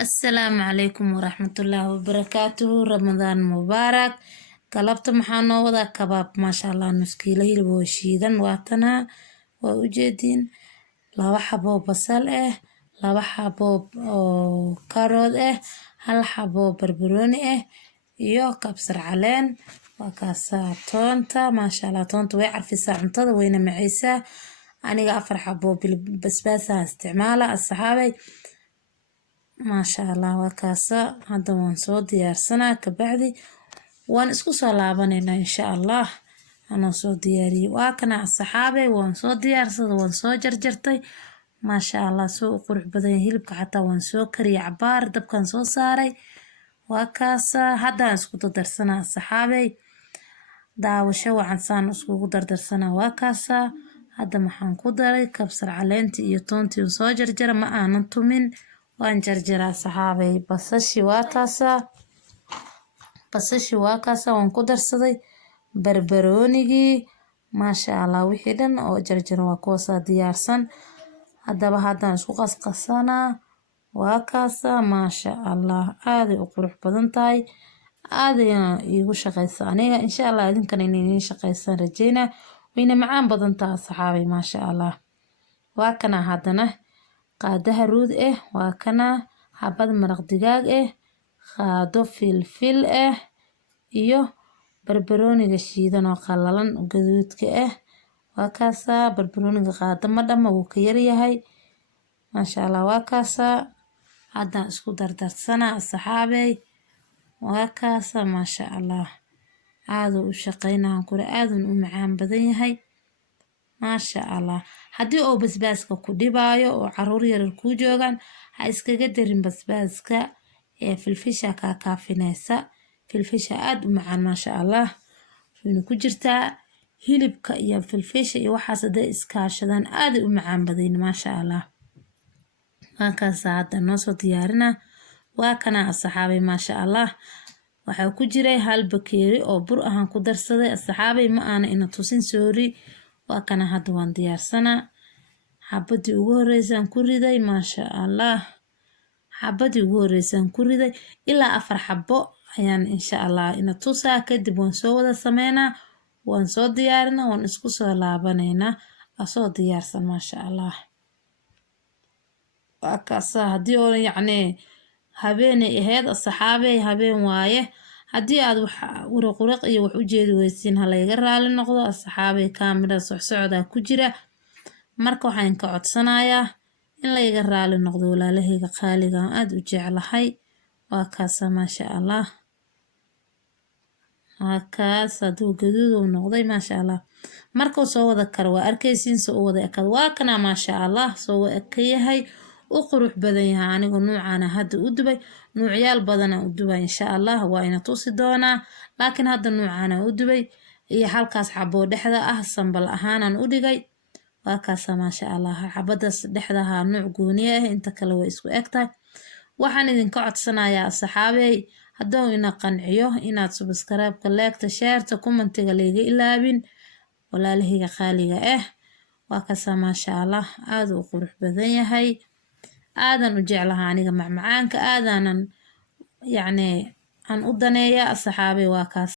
السلام عليكم ورحمة الله وبركاته. رمضان مبارك. قلبت محانو وذا كباب ما شاء الله نسكيله البوشيدا واتنا ووجدين لو حبو بصل لو حبو كارود هل حبو بربروني iyo kabsar caleen waa kaasa toonta maasha Allah toonta way carfisaa cuntada wayna macaysaa aniga 4 xabo basbaas aan isticmaala asxaabay maasha Allah waa kaasa hadda waan soo diyaarsanaa ka bacdi waan isku soo laabaneynaa insha Allah ana soo diyaariyay waa kana asxaabay waan soo diyaarsaday waan soo jarjartay maasha Allah soo qurux badan hilibka xataa waan soo kariyay cabaar dabkan soo saaray waa kaasa hadda isku dardarsanaa asxaabay daawasho wacan saan isku dardarsanaa waa kaasa hadda maxaan ku daray kabsar caleenti iyo toontii soo jarjara ma aanan tumin waan jarjaraa asxaabay basashi waa kaasa waan ku darsaday barbaroonigii maasha Allah wixii dhan oo jarjaran waa kuwaas diyaarsan haddaba haddaan isku qasqasanaa waa kaasa maasha Allah aad u qurux badan tahay aad iigu shaqeysa aniga insha Allah idinkana inay shaqeysan rajeyna wayna macaan badan tahay asxaabay maasha Allah waa kana haddana qaadaha ruud waa kana xabad maraq digaag qaado filfil iyo barbarooniga shiidan oo qallalan gaduudka waa kaasa barbarooniga qaado ma dhama wuu ka yar yahay maasha Allah waa kaasa hadda isku dardarsana asxaabay waa kaasa maasha Allah aad u shaqeynaa kura aad u macaan badan yahay maasha Allah haddii oo basbaaska ku dhibaayo oo caruur yar ku joogan ha iskaga darin basbaaska filfisha ka kaafinaysa filfisha aad u macaan maasha Allah inuu ku jirtaa hilibka iyo filfisha iyo waxaas haday iskaashadaan aad u macaan badan maasha Allah waa kaasa hadda noo soo diyaarina waa kana asxaabay maasha Allah waxa ku jiray hal bakeeri oo bur ahaan ku darsaday asxaabay ma aana ina tusin soori waa kana hadda waan diyaarsanaa xabadii ugu horeysay ku riday maasha Allah xabadii ugu horeysay ku riday ilaa 4 xabo ayaan insha Allah ina tusaa kadib waan soo wada sameynaa waan soo diyaarinaa waan isku soo laabaneynaa asoo diyaarsan maasha Allah waa kaasa haddii oo yacni habeenay ahayd asxaabay habeen waaye haddii aad quraq iyo wax u jeedi weysiin ha layga raali noqdo asxaabay kaamira socda ku jira marka waxaan ka codsanayaa in layga raali noqdo walaalahayga qaaliga aad u jeclahay waa kaasa maasha Allah waa kaasa duu gaduud u noqday maasha Allah markuu soo wada karo waa arkaysiin soo wada ekad waa kana maasha Allah soo ekayahay u qurux badan yahay anigu nuucana hadda u dubay nuucyaal badan u dubay insha Allah waa ina tusi doonaa laakiin hadda nuucana u dubay iyo halkaas xabo dhexda sambal ahaanan u dhigay waa kaasa maasha Allah xabadaas dhexdaha nuuc gooniye inta kale way isku egtahay waxaan idin ka codsanayaa asxaabay haddii ina qanciyo inaad subscribe-ka like-ta share-ta comment-ga leega ilaabin walaalahayga qaaliga waa kaasa maasha Allah aad u qurux badan yahay aadan u jeclahay aniga macmacaanka aadanan yacni aan u daneeyaa asxaabay waa kaas